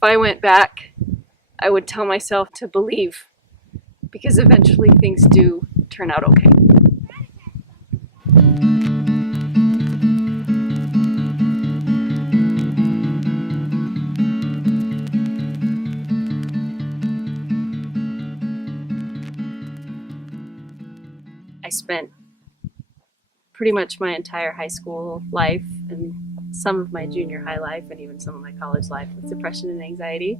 If I went back, I would tell myself to believe, because eventually things do turn out okay. I spent pretty much my entire high school life and some of my junior high life and even some of my college life with depression and anxiety.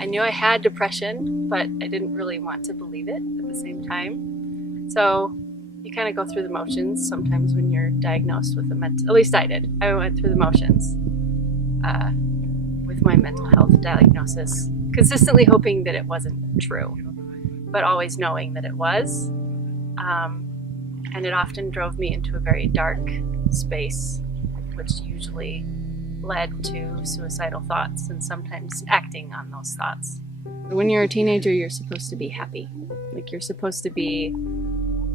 I knew I had depression, but I didn't really want to believe it at the same time. So you kind of go through the motions sometimes when you're diagnosed with at least I did. I went through the motions with my mental health diagnosis, consistently hoping that it wasn't true, but always knowing that it was. And it often drove me into a very dark space, which usually led to suicidal thoughts and sometimes acting on those thoughts. When you're a teenager, you're supposed to be happy. Like, you're supposed to be,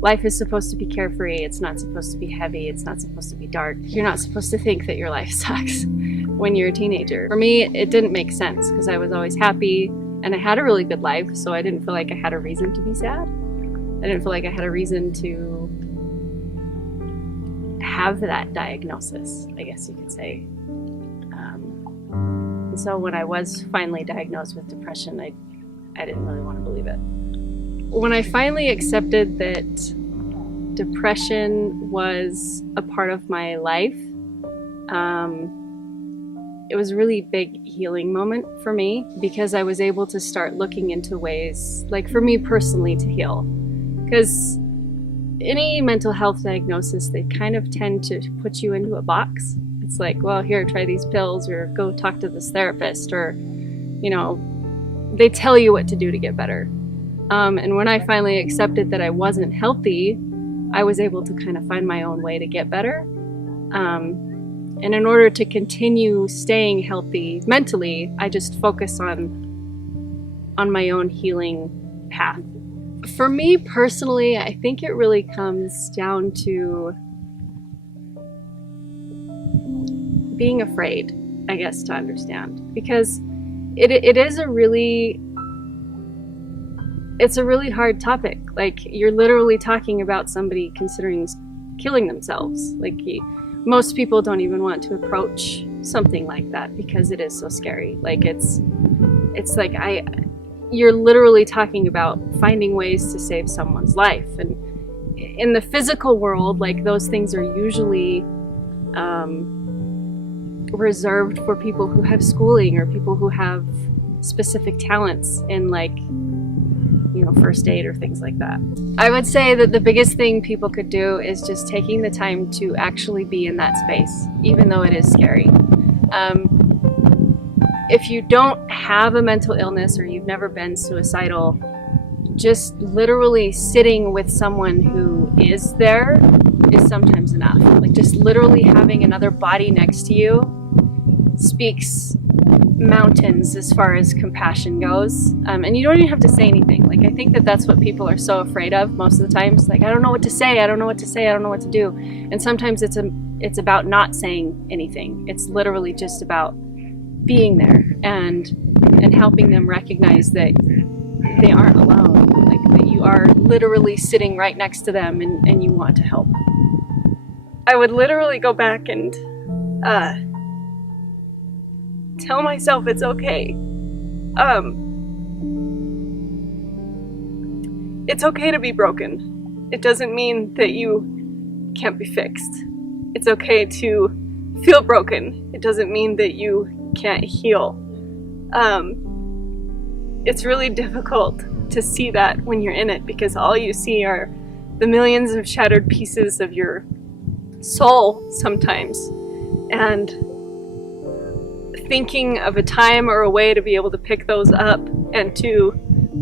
life is supposed to be carefree. It's not supposed to be heavy. It's not supposed to be dark. You're not supposed to think that your life sucks when you're a teenager. For me, it didn't make sense because I was always happy and I had a really good life, so I didn't feel like I had a reason to be sad. I didn't feel like I had a reason to have that diagnosis, I guess you could say. And so when I was finally diagnosed with depression, I didn't really want to believe it. When I finally accepted that depression was a part of my life, it was a really big healing moment for me, because I was able to start looking into ways, like for me personally, to heal. Because any mental health diagnosis, they kind of tend to put you into a box. It's like, well, here, try these pills, or go talk to this therapist, or, you know, they tell you what to do to get better. And when I finally accepted that I wasn't healthy, I was able to kind of find my own way to get better. And in order to continue staying healthy mentally, I just focus on my own healing path. For me personally, I think it really comes down to being afraid, I guess, to understand, because it's a really hard topic. Like, you're literally talking about somebody considering killing themselves. Like, most people don't even want to approach something like that because it is so scary. Like, it's like you're literally talking about finding ways to save someone's life. And in the physical world, like, those things are usually reserved for people who have schooling or people who have specific talents in, like, you know, first aid or things like that. I would say that the biggest thing people could do is just taking the time to actually be in that space, even though it is scary. If you don't have a mental illness or you've never been suicidal, just literally sitting with someone who is there is sometimes enough. Like, just literally having another body next to you speaks mountains as far as compassion goes. And you don't even have to say anything. Like, I think that that's what people are so afraid of most of the time. It's like, I don't know what to say, I don't know what to say, I don't know what to do. And sometimes it's about not saying anything. It's literally just about being there and helping them recognize that they aren't alone, like, that you are literally sitting right next to them and you want to help. I would literally go back and tell myself it's okay. It's okay to be broken. It doesn't mean that you can't be fixed. It's okay to feel broken. It doesn't mean that you can't heal. It's really difficult to see that when you're in it, because all you see are the millions of shattered pieces of your soul sometimes. And thinking of a time or a way to be able to pick those up and to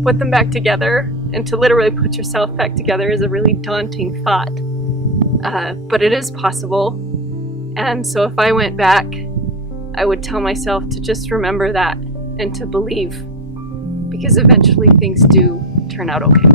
put them back together and to literally put yourself back together is a really daunting thought. But it is possible. And so if I went back, I would tell myself to just remember that and to believe, because eventually things do turn out okay.